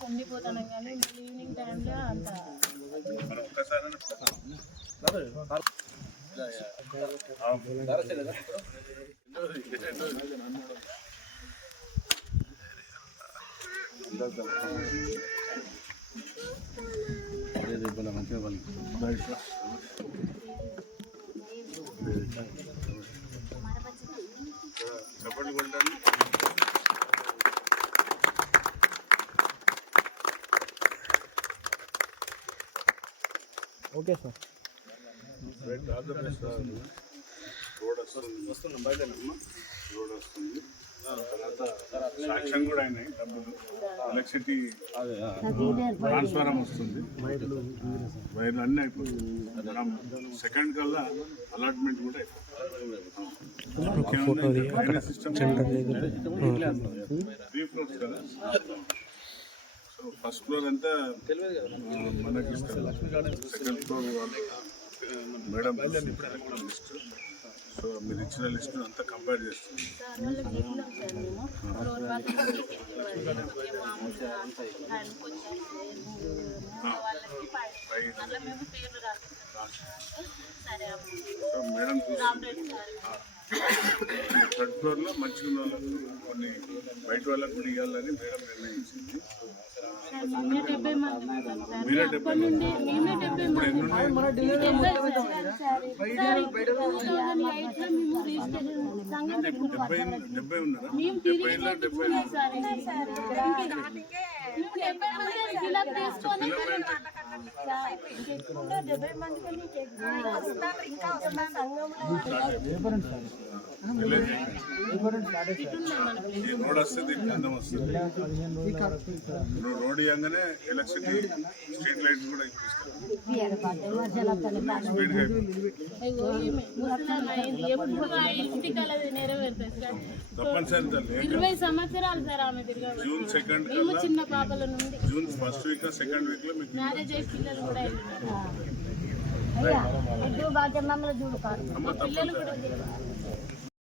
పొంగిపోతాను కానీ ఈవినింగ్ టైంలో అంత ఒక్కసారి చప్పట్లు కొట్టాలి okay sir. Right all the best road వస్తుంది వస్తున్నాం బయటనమ్మా రోడ్ వస్తుంది. సాక్ష్యం కూడా అయినాయి డబ్బులు. ఎలక్ట్రిసిటీ ట్రాన్స్ఫారం వస్తుంది. వైర్లు అన్నీ అయిపోతుంది సెకండ్ కల్లా అలాట్మెంట్ కూడా అయిపోతుంది సిస్టమ్ త్రీ ఫ్లోర్స్ కదా. సో ఫస్ట్ ఫ్లోర్ అంతా మనకి సెకండ్ ఫ్లోర్ మేడం సో మీరు ఇచ్చిన లిస్ట్ అంతా కంపేర్ చేస్తుంది. వాళ్ళకి వాళ్ళకి మళ్ళీ మేము అమ్మ మేడం థర్డ్ ఫ్లోర్లో మంచిగా కొన్ని బయట వాళ్ళకు కూడా ఇవ్వాలని మేడం నిర్ణయించింది. డెబ్బై మంది మీరే డెబ్బై డెబ్బై డెబ్బై ఉన్నారా? డెబ్బై డెబ్బై డెబ్బై ఫిలప్ రోడ్ వస్తుంది గంధం వస్తుంది. రోడ్ ఇవ్వగానే ఎలక్ట్రిసిటీ స్ట్రీట్ లైట్స్ కూడా తప్పనిసరి ఇరవై సంవత్సరాలు సార్ ఆమె తిరగ జూన్ సెకండ్ మేము కల్లా చిన్న పాపల నుండి. జూన్ ఫస్ట్ వీక్ సెకండ్ వీక్లో మీకు మ్యారేజ్ అయ్యి పిల్లలు కూడా పిల్లలు కూడా.